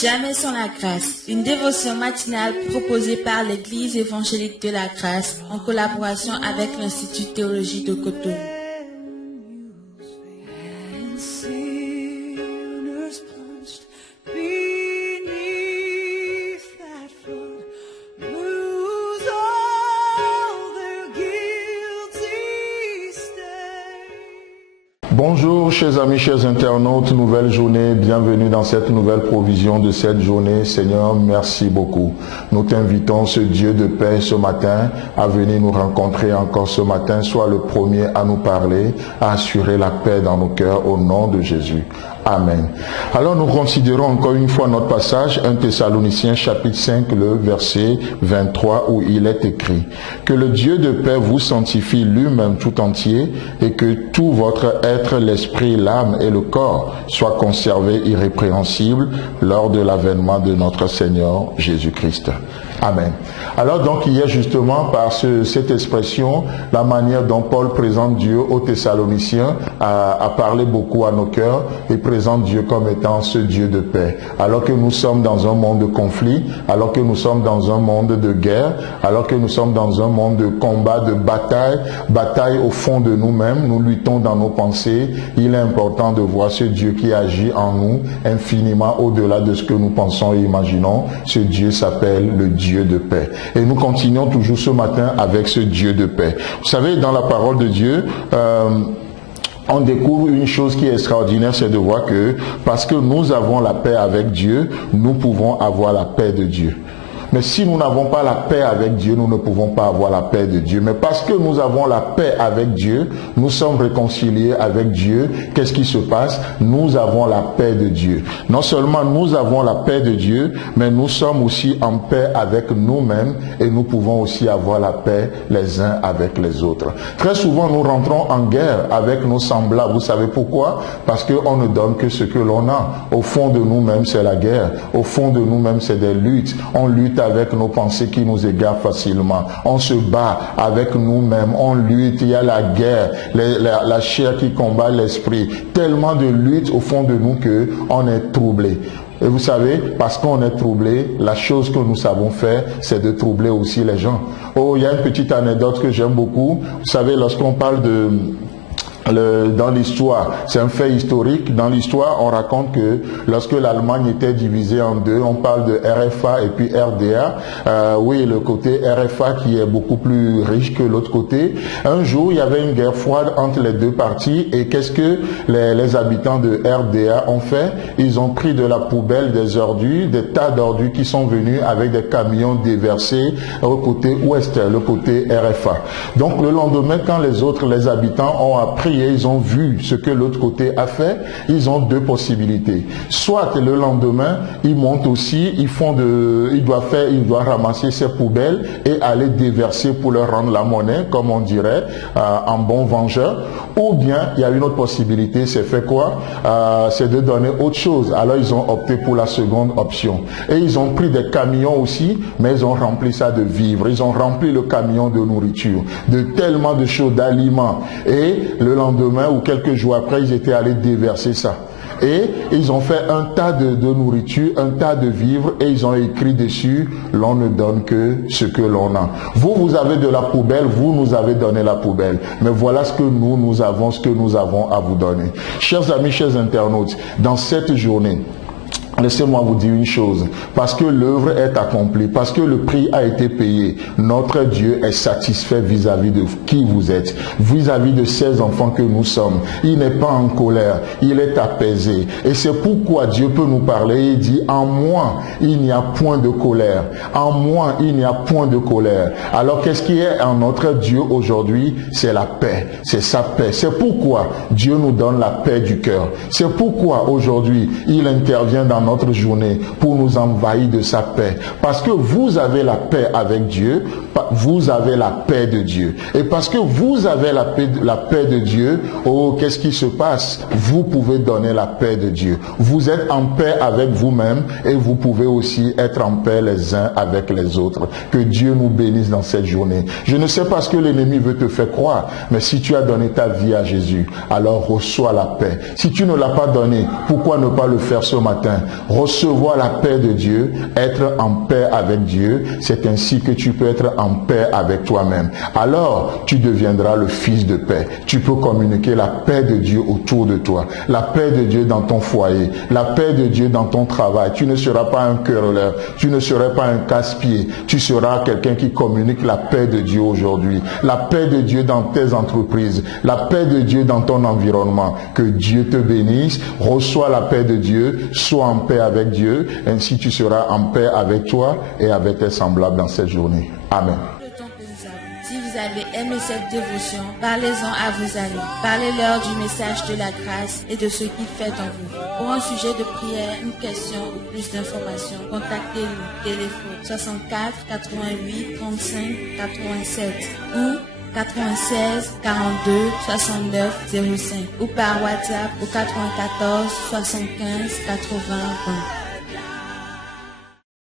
Jamais sans la grâce, une dévotion matinale proposée par l'Église évangélique de la grâce en collaboration avec l'Institut théologie de Cotonou. Bonjour chers amis, chers internautes, nouvelle journée, bienvenue dans cette nouvelle provision de cette journée. Seigneur, merci beaucoup. Nous t'invitons, ce Dieu de paix, ce matin, à venir nous rencontrer encore ce matin. Sois le premier à nous parler, à assurer la paix dans nos cœurs au nom de Jésus. Amen. Alors nous considérons encore une fois notre passage, 1 Thessaloniciens chapitre 5, le verset 23, où il est écrit « Que le Dieu de paix vous sanctifie lui-même tout entier, et que tout votre être, l'esprit, l'âme et le corps soient conservés irrépréhensibles lors de l'avènement de notre Seigneur Jésus-Christ. » Amen. Alors donc il y a justement par cette expression la manière dont Paul présente Dieu aux Thessaloniciens a parlé beaucoup à nos cœurs et présente Dieu comme étant ce Dieu de paix. Alors que nous sommes dans un monde de conflit, alors que nous sommes dans un monde de guerre, alors que nous sommes dans un monde de combat, de bataille au fond de nous-mêmes, nous luttons dans nos pensées, il est important de voir ce Dieu qui agit en nous infiniment au-delà de ce que nous pensons et imaginons. Ce Dieu s'appelle le Dieu de paix. Et nous continuons toujours ce matin avec ce Dieu de paix. Vous savez, dans la parole de Dieu, on découvre une chose qui est extraordinaire, c'est de voir que parce que nous avons la paix avec Dieu, nous pouvons avoir la paix de Dieu. Mais si nous n'avons pas la paix avec Dieu, nous ne pouvons pas avoir la paix de Dieu. Mais parce que nous avons la paix avec Dieu, nous sommes réconciliés avec Dieu. Qu'est-ce qui se passe? Nous avons la paix de Dieu. Non seulement nous avons la paix de Dieu, mais nous sommes aussi en paix avec nous-mêmes et nous pouvons aussi avoir la paix les uns avec les autres. Très souvent, nous rentrons en guerre avec nos semblables. Vous savez pourquoi? Parce qu'on ne donne que ce que l'on a. Au fond de nous-mêmes, c'est la guerre. Au fond de nous-mêmes, c'est des luttes. On lutte avec nos pensées qui nous égarent facilement. On se bat avec nous-mêmes. On lutte. Il y a la guerre, la chair qui combat l'esprit. Tellement de luttes au fond de nous que on est troublé. Et vous savez, parce qu'on est troublé, la chose que nous savons faire, c'est de troubler aussi les gens. Oh, il y a une petite anecdote que j'aime beaucoup. Vous savez, lorsqu'on parle dans l'histoire, c'est un fait historique. Dans l'histoire, on raconte que lorsque l'Allemagne était divisée en deux, on parle de RFA et puis RDA. Oui, le côté RFA qui est beaucoup plus riche que l'autre côté. Un jour, il y avait une guerre froide entre les deux parties. Et qu'est-ce que les habitants de RDA ont fait? Ils ont pris de la poubelle des ordures, des tas d'ordures qui sont venus avec des camions déversés au côté ouest, le côté RFA. Donc le lendemain, quand les habitants ont appris et ils ont vu ce que l'autre côté a fait, ils ont deux possibilités. Soit le lendemain, ils montent aussi, ils doivent ramasser ces poubelles et aller déverser pour leur rendre la monnaie, comme on dirait, en bon vengeur. Ou bien, il y a une autre possibilité, c'est fait quoi? C'est de donner autre chose. Alors ils ont opté pour la seconde option. Et ils ont pris des camions aussi, mais ils ont rempli ça de vivres. Ils ont rempli le camion de nourriture, de tellement de choses, d'aliments. Et le lendemain ou quelques jours après, ils étaient allés déverser ça. Et ils ont fait un tas de nourriture, un tas de vivres, et ils ont écrit dessus, l'on ne donne que ce que l'on a. Vous avez de la poubelle, vous nous avez donné la poubelle. Mais voilà ce que nous avons à vous donner. Chers amis, chers internautes, dans cette journée, laissez-moi vous dire une chose, parce que l'œuvre est accomplie, parce que le prix a été payé, notre Dieu est satisfait vis-à-vis de qui vous êtes, vis-à-vis de ces enfants que nous sommes. Il n'est pas en colère, il est apaisé. Et c'est pourquoi Dieu peut nous parler et dit, en moi, il n'y a point de colère. En moi, il n'y a point de colère. Alors qu'est-ce qui est en notre Dieu aujourd'hui? C'est la paix, c'est sa paix. C'est pourquoi Dieu nous donne la paix du cœur. C'est pourquoi aujourd'hui, il intervient dans notre journée pour nous envahir de sa paix. Parce que vous avez la paix avec Dieu, vous avez la paix de Dieu. Et parce que vous avez la paix de Dieu, oh, qu'est-ce qui se passe? Vous pouvez donner la paix de Dieu. Vous êtes en paix avec vous-même et vous pouvez aussi être en paix les uns avec les autres. Que Dieu nous bénisse dans cette journée. Je ne sais pas ce que l'ennemi veut te faire croire, mais si tu as donné ta vie à Jésus, alors reçois la paix. Si tu ne l'as pas donné, pourquoi ne pas le faire ce matin? Recevoir la paix de Dieu, être en paix avec Dieu, c'est ainsi que tu peux être en paix avec toi-même. Alors, tu deviendras le fils de paix. Tu peux communiquer la paix de Dieu autour de toi, la paix de Dieu dans ton foyer, la paix de Dieu dans ton travail. Tu ne seras pas un querelleur, tu ne seras pas un casse-pied, tu seras quelqu'un qui communique la paix de Dieu aujourd'hui, la paix de Dieu dans tes entreprises, la paix de Dieu dans ton environnement. Que Dieu te bénisse, reçois la paix de Dieu, sois en paix avec Dieu, ainsi tu seras en paix avec toi et avec tes semblables dans cette journée. Amen. Si vous avez aimé cette dévotion, parlez-en à vos amis. Parlez-leur du message de la grâce et de ce qu'il fait en vous. Pour un sujet de prière, une question ou plus d'informations, contactez-nous. Téléphone 64 88 35 87 ou 96 42 69 05 ou par WhatsApp au 94 75 80 20.